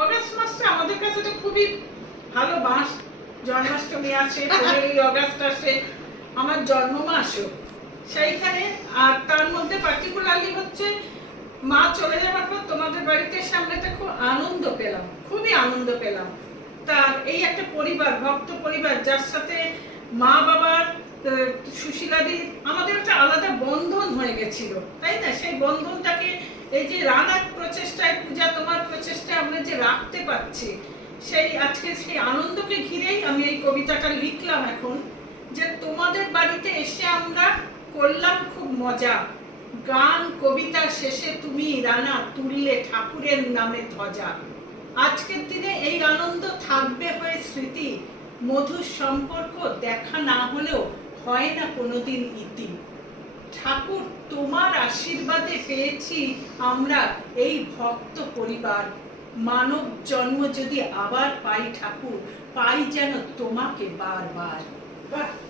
August মাসটা আমাদের কাছে তো খুবই ভালো মাস। জন্মাষ্টমী আছে, 15ই অগাস্ট আসে, আমার জন্ম মাসও সেইখানে। আর তার মধ্যে পার্টিকুলারলি হচ্ছে মা চলে যাওয়ার পর তোমাদের বাড়িতে সামনেটা খুব আনন্দ পেলাম, খুবই আনন্দ পেলাম। তার এই একটা পরিবার, ভক্ত পরিবার, যার সাথে মা বাবার, সুশীলাদির আমাদের একটা আলাদা বন্ধন হয়ে গেছিল, তাই না? সেই বন্ধনটাকে এই যে রানার প্রচেষ্টায়, পূজা তোমার প্রচেষ্টায় আমরা যে রাখতে পারছি, সেই আজকে সেই আনন্দকে ঘিরেই আমি এই কবিতাটা লিখলাম এখন। যে তোমাদের বাড়িতে এসে আমরা করলাম খুব মজা, গান কবিতা শেষে তুমি রানা তুললে ঠাকুরের নামে ধ্বজা। আজকের দিনে এই আনন্দ থাকবে হয়ে স্মৃতি, মধুর সম্পর্ক দেখা না হলেও হয় না কোনোদিন ইতি। ঠাকুর তোমার আশীর্বাদে পেয়েছি আমরা এই ভক্ত পরিবার, মানব জন্ম যদি আবার পাই ঠাকুর, পাই যেন তোমাকে বারবার। বাহ!